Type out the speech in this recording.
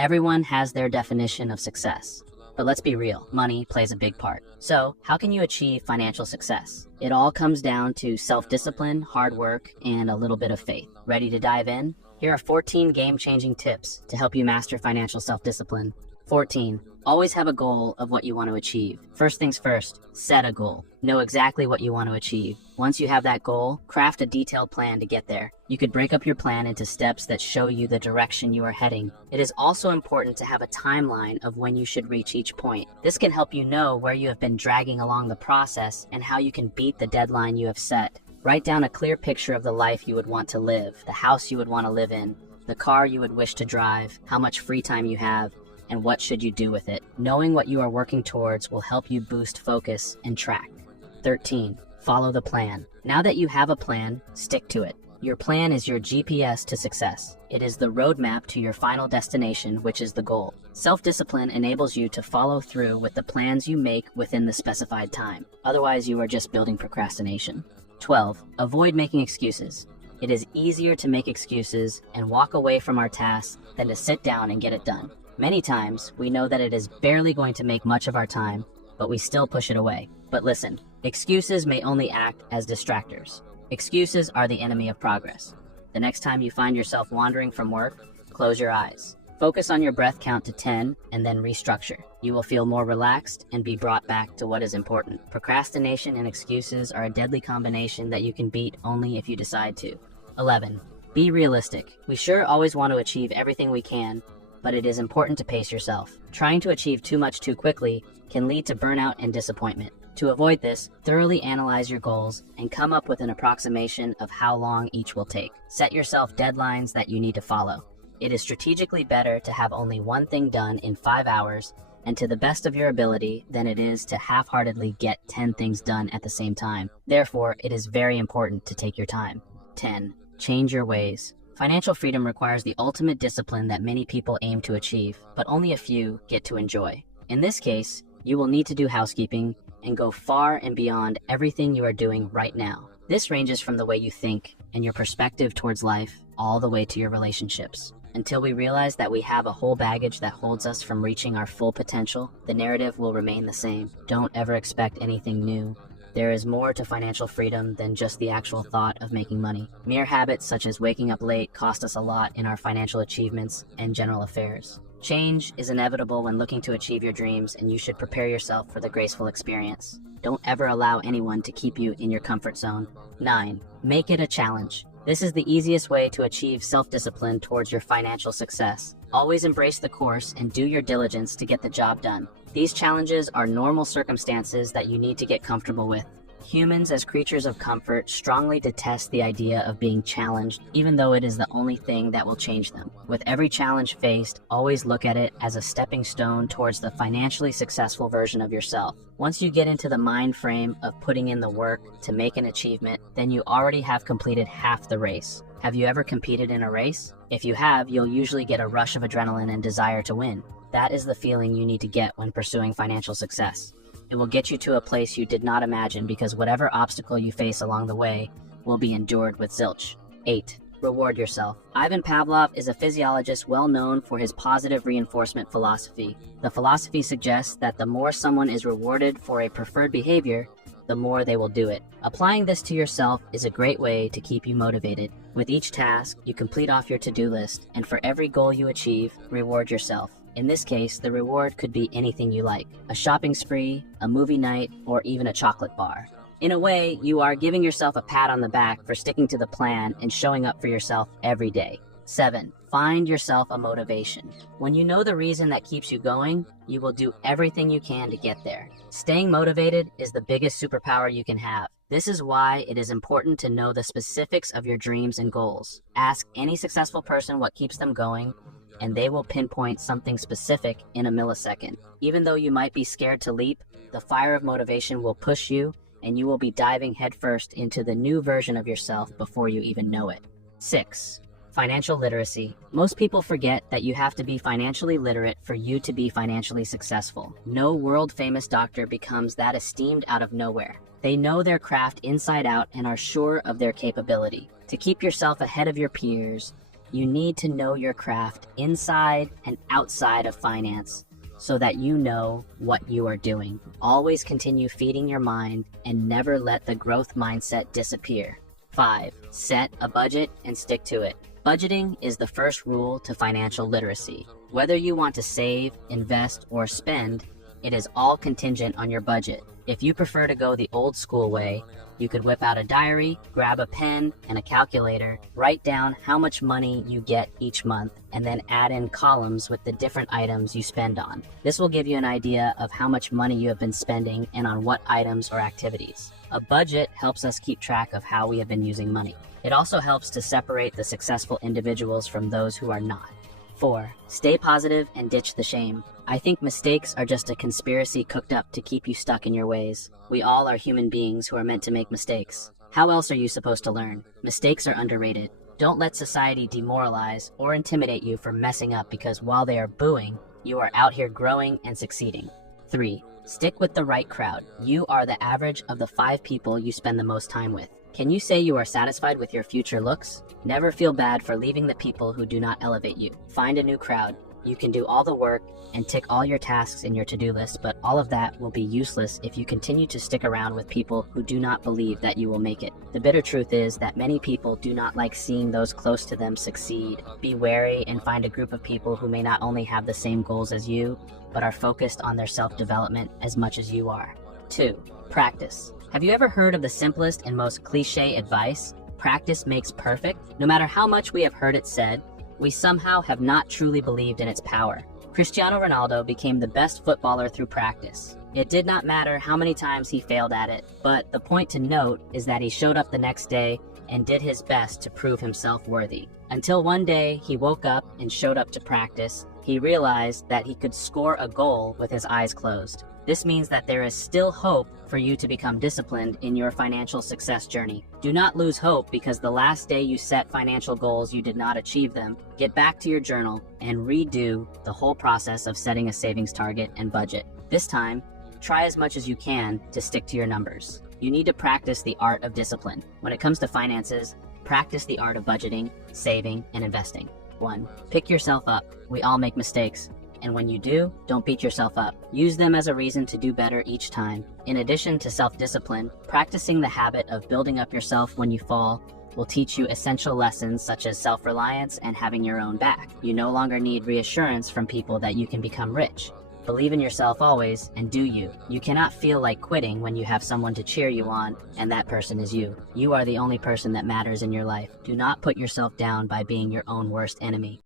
Everyone has their definition of success. But let's be real, money plays a big part. So, how can you achieve financial success? It all comes down to self-discipline, hard work, and a little bit of faith. Ready to dive in? Here are 14 game-changing tips to help you master financial self-discipline. 14. Always have a goal of what you want to achieve. First things first, set a goal. Know exactly what you want to achieve. Once you have that goal, craft a detailed plan to get there. You could break up your plan into steps that show you the direction you are heading. It is also important to have a timeline of when you should reach each point. This can help you know where you have been dragging along the process and how you can beat the deadline you have set. Write down a clear picture of the life you would want to live, the house you would want to live in, the car you would wish to drive, how much free time you have, and what should you do with it. Knowing what you are working towards will help you boost focus and track. 13. Follow the plan. Now that you have a plan, stick to it. Your plan is your GPS to success. It is the roadmap to your final destination, which is the goal. Self-discipline enables you to follow through with the plans you make within the specified time. Otherwise, you are just building procrastination. 12. Avoid making excuses. It is easier to make excuses and walk away from our tasks than to sit down and get it done. Many times, we know that it is barely going to make much of our time, but we still push it away. But listen, excuses may only act as distractors. Excuses are the enemy of progress. The next time you find yourself wandering from work, close your eyes. Focus on your breath count to 10 and then restructure. You will feel more relaxed and be brought back to what is important. Procrastination and excuses are a deadly combination that you can beat only if you decide to. 11. Be realistic. We sure always want to achieve everything we can, but it is important to pace yourself. Trying to achieve too much too quickly can lead to burnout and disappointment. To avoid this, thoroughly analyze your goals and come up with an approximation of how long each will take. Set yourself deadlines that you need to follow. It is strategically better to have only one thing done in 5 hours and to the best of your ability than it is to half-heartedly get 10 things done at the same time. Therefore, it is very important to take your time. 10. Change your ways. Financial freedom requires the ultimate discipline that many people aim to achieve, but only a few get to enjoy. In this case, you will need to do housekeeping and go far and beyond everything you are doing right now. This ranges from the way you think and your perspective towards life all the way to your relationships. Until we realize that we have a whole baggage that holds us from reaching our full potential, the narrative will remain the same. Don't ever expect anything new. There is more to financial freedom than just the actual thought of making money. Mere habits such as waking up late cost us a lot in our financial achievements and general affairs. Change is inevitable when looking to achieve your dreams, and you should prepare yourself for the graceful experience. Don't ever allow anyone to keep you in your comfort zone. 9. Make it a challenge. This is the easiest way to achieve self-discipline towards your financial success. Always embrace the course and do your diligence to get the job done. These challenges are normal circumstances that you need to get comfortable with. Humans, as creatures of comfort, strongly detest the idea of being challenged, even though it is the only thing that will change them. With every challenge faced, always look at it as a stepping stone towards the financially successful version of yourself. Once you get into the mind frame of putting in the work to make an achievement, then you already have completed half the race. Have you ever competed in a race? If you have, you'll usually get a rush of adrenaline and desire to win. That is the feeling you need to get when pursuing financial success. It will get you to a place you did not imagine because whatever obstacle you face along the way will be endured with zilch. 8. Reward yourself. Ivan Pavlov is a physiologist well known for his positive reinforcement philosophy. The philosophy suggests that the more someone is rewarded for a preferred behavior, the more they will do it. Applying this to yourself is a great way to keep you motivated. With each task, you complete off your to-do list, and for every goal you achieve, reward yourself. In this case, the reward could be anything you like: a shopping spree, a movie night, or even a chocolate bar. In a way, you are giving yourself a pat on the back for sticking to the plan and showing up for yourself every day. 7. Find yourself a motivation. When you know the reason that keeps you going, you will do everything you can to get there. Staying motivated is the biggest superpower you can have. This is why it is important to know the specifics of your dreams and goals. Ask any successful person what keeps them going, and they will pinpoint something specific in a millisecond. Even though you might be scared to leap, the fire of motivation will push you, and you will be diving headfirst into the new version of yourself before you even know it. 6. Financial literacy. Most people forget that you have to be financially literate for you to be financially successful. No world-famous doctor becomes that esteemed out of nowhere. They know their craft inside out and are sure of their capability. To keep yourself ahead of your peers, You need to know your craft inside and outside of finance so that you know what you are doing. Always continue feeding your mind and never let the growth mindset disappear. 5. Set a budget and stick to it. Budgeting is the first rule to financial literacy. Whether you want to save, invest, or spend, it is all contingent on your budget. If you prefer to go the old school way, you could whip out a diary, grab a pen and a calculator, write down how much money you get each month, and then add in columns with the different items you spend on. This will give you an idea of how much money you have been spending and on what items or activities. A budget helps us keep track of how we have been using money. It also helps to separate the successful individuals from those who are not. 4. Stay positive and ditch the shame. I think mistakes are just a conspiracy cooked up to keep you stuck in your ways. We all are human beings who are meant to make mistakes. How else are you supposed to learn? Mistakes are underrated. Don't let society demoralize or intimidate you for messing up because while they are booing, you are out here growing and succeeding. 3. Stick with the right crowd. You are the average of the 5 people you spend the most time with. Can you say you are satisfied with your future looks? Never feel bad for leaving the people who do not elevate you. Find a new crowd. You can do all the work and tick all your tasks in your to-do list, but all of that will be useless if you continue to stick around with people who do not believe that you will make it. The bitter truth is that many people do not like seeing those close to them succeed. Be wary and find a group of people who may not only have the same goals as you, but are focused on their self-development as much as you are. 2. Practice. Have you ever heard of the simplest and most cliche advice? Practice makes perfect. No matter how much we have heard it said, we somehow have not truly believed in its power. Cristiano Ronaldo became the best footballer through practice. It did not matter how many times he failed at it, but the point to note is that he showed up the next day and did his best to prove himself worthy. Until one day he woke up and showed up to practice, he realized that he could score a goal with his eyes closed. This means that there is still hope for you to become disciplined in your financial success journey. Do not lose hope because the last day you set financial goals you did not achieve them. Get back to your journal and redo the whole process of setting a savings target and budget. This time, try as much as you can to stick to your numbers. You need to practice the art of discipline. When it comes to finances, practice the art of budgeting, saving, and investing. 1. Pick yourself up. We all make mistakes. And when you do, don't beat yourself up. Use them as a reason to do better each time. In addition to self-discipline, practicing the habit of building up yourself when you fall will teach you essential lessons such as self-reliance and having your own back. You no longer need reassurance from people that you can become rich. Believe in yourself always and do you. You cannot feel like quitting when you have someone to cheer you on, and that person is you. You are the only person that matters in your life. Do not put yourself down by being your own worst enemy.